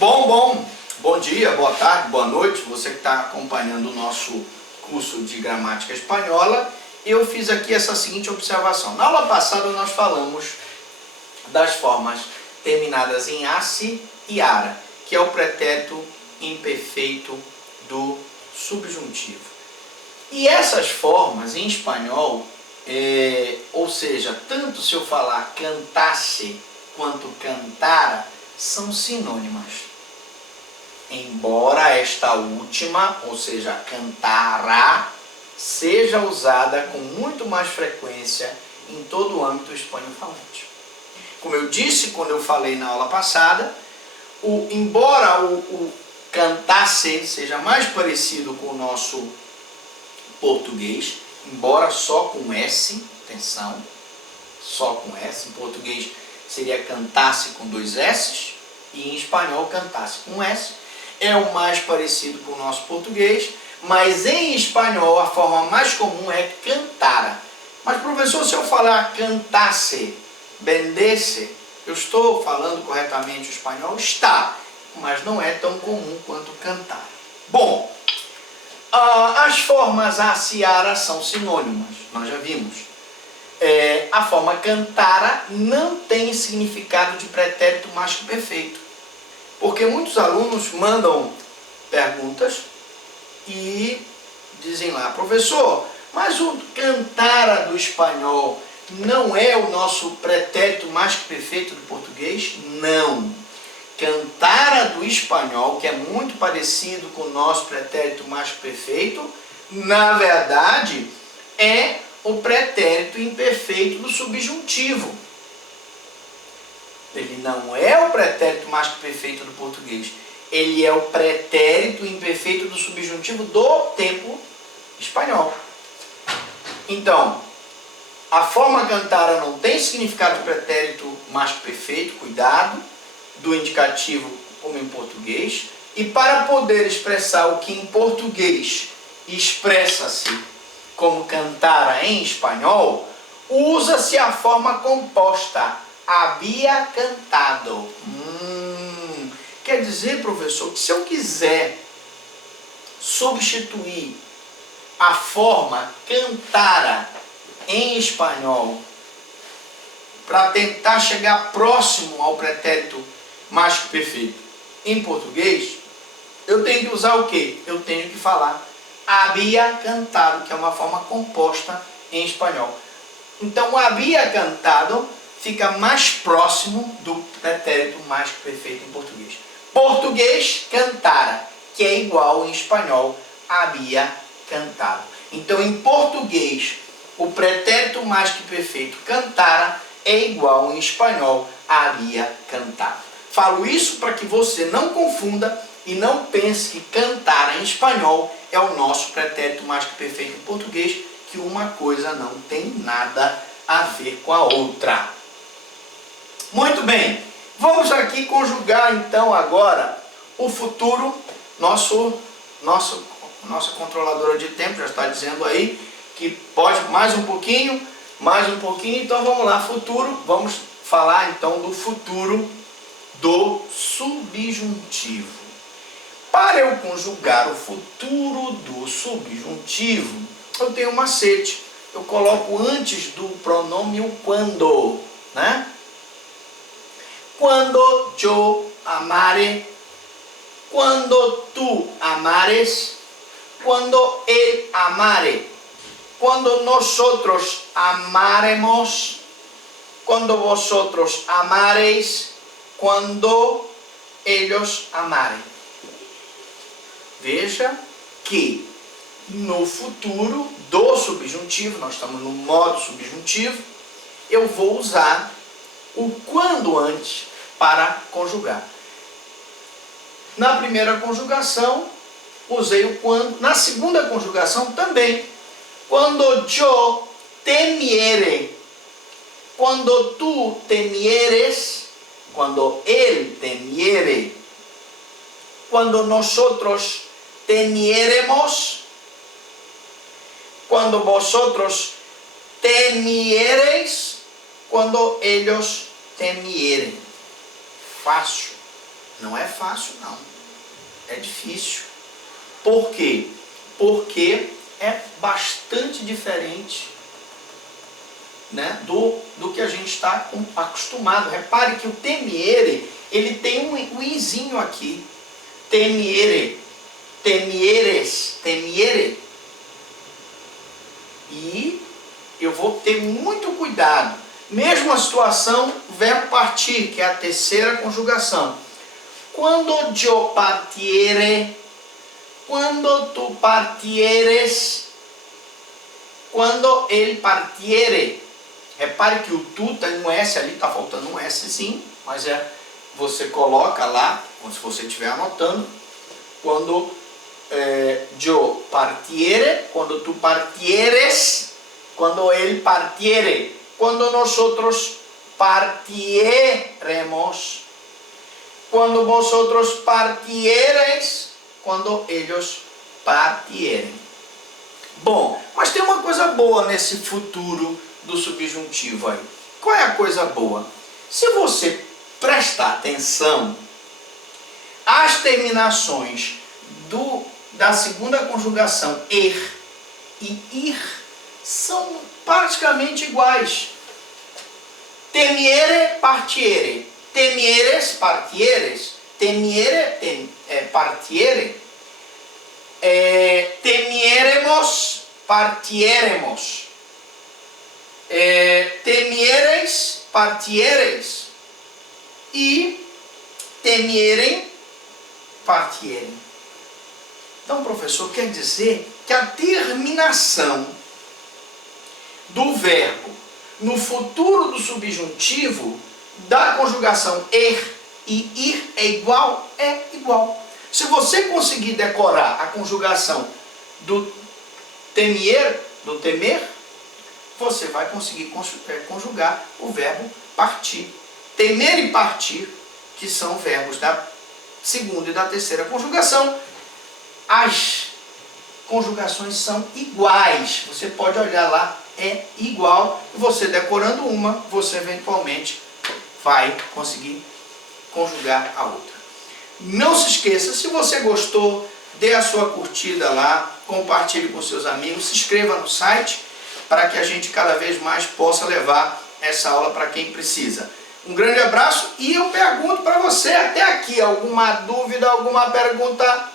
Bom dia, boa tarde, boa noite, você que está acompanhando o nosso curso de gramática espanhola. Eu fiz aqui essa seguinte observação. Na aula passada nós falamos das formas terminadas em ace e ara, que é o pretérito imperfeito do subjuntivo. E essas formas em espanhol, ou seja, tanto se eu falar cantasse quanto cantara, são sinônimas. Embora esta última, ou seja, cantara, seja usada com muito mais frequência em todo o âmbito espanhol-falante. Como eu disse quando eu falei na aula passada, embora o cantasse seja mais parecido com o nosso português, embora só com S, atenção, só com S, em português seria cantasse com dois S, e em espanhol cantasse com S, é o mais parecido com o nosso português, mas em espanhol a forma mais comum é cantara. Mas professor, se eu falar cantasse, vendesse, eu estou falando corretamente o espanhol? Está, mas não é tão comum quanto cantar. Bom, as formas ace e ara são sinônimas, nós já vimos. A forma cantara não tem significado de pretérito mais que perfeito. Porque muitos alunos mandam perguntas e dizem lá, professor, mas o cantara do espanhol não é o nosso pretérito mais que perfeito do português? Não. Cantara do espanhol, que é muito parecido com o nosso pretérito mais que perfeito, na verdade é o pretérito imperfeito do subjuntivo. Ele não é o pretérito mais que perfeito do português. Ele é o pretérito imperfeito do subjuntivo do tempo espanhol. Então, a forma cantara não tem significado de pretérito mais que perfeito, cuidado, do indicativo como em português. E para poder expressar o que em português expressa-se como cantara em espanhol, usa-se a forma composta havia cantado. Quer dizer, professor, que se eu quiser substituir a forma cantara em espanhol para tentar chegar próximo ao pretérito mais que perfeito em português, eu tenho que usar o quê? Eu tenho que falar havia cantado, que é uma forma composta em espanhol. Então, havia cantado fica mais próximo do pretérito mais que perfeito em português. Português, cantara, que é igual em espanhol, havia cantado. Então, em português, o pretérito mais que perfeito, cantara, é igual em espanhol, havia cantado. Falo isso para que você não confunda e não pense que cantara em espanhol é o nosso pretérito mais que perfeito em português, que uma coisa não tem nada a ver com a outra. Muito bem, vamos aqui conjugar então agora o futuro. Nossa controladora de tempo já está dizendo aí que pode mais um pouquinho, então vamos lá, futuro, vamos falar então do futuro do subjuntivo. Para eu conjugar o futuro do subjuntivo, eu tenho um macete, eu coloco antes do pronome o quando, né? Cuando yo amare, cuando tú amares, cuando él amare, cuando nosotros amaremos, cuando vosotros amareis, cuando ellos amarem. Veja que no futuro do subjuntivo, nós estamos no modo subjuntivo, eu vou usar o quando antes para conjugar. Na primeira conjugação, usei o quando. Na segunda conjugação também. Quando yo temiere, quando tu temieres, quando él temiere, quando nosotros temieremos, quando vosotros temiereis, quando ellos temierem. Fácil. Não é fácil, não. É difícil. Por quê? Porque é bastante diferente, né, do que a gente está acostumado. Repare que o temiere, ele tem um izinho aqui. Temiere, temieres, temiere. E eu vou ter muito cuidado. Mesma situação, verbo partir, que é a terceira conjugação. Quando eu partiere, quando tu partieres, quando ele partiere. Repare que o tu tem um S ali, está faltando um S sim, mas você coloca lá, como se você estiver anotando, quando eu partiere, quando tu partieres, quando ele partiere, quando nós partieremos, quando vosotros partiereis, quando eles partierem. Bom, mas tem uma coisa boa nesse futuro do subjuntivo aí. Qual é a coisa boa? Se você prestar atenção, as terminações da segunda conjugação er e ir são praticamente iguais. Temiere, partiere. Temieres, partieres. Temiere, partiere. Temieremos, partieremos. Temieres, partieres. E temierem, partierem. Então, professor, quer dizer que a terminação do verbo no futuro do subjuntivo da conjugação er e ir é igual? É igual. Se você conseguir decorar a conjugação do temer, você vai conseguir conjugar o verbo partir. Temer e partir, que são verbos da segunda e da terceira conjugação, as conjugações são iguais. Você pode olhar lá, é igual. E você decorando uma, você eventualmente vai conseguir conjugar a outra. Não se esqueça, se você gostou, dê a sua curtida lá, compartilhe com seus amigos, se inscreva no site para que a gente cada vez mais possa levar essa aula para quem precisa. Um grande abraço e eu pergunto para você até aqui, alguma dúvida, alguma pergunta?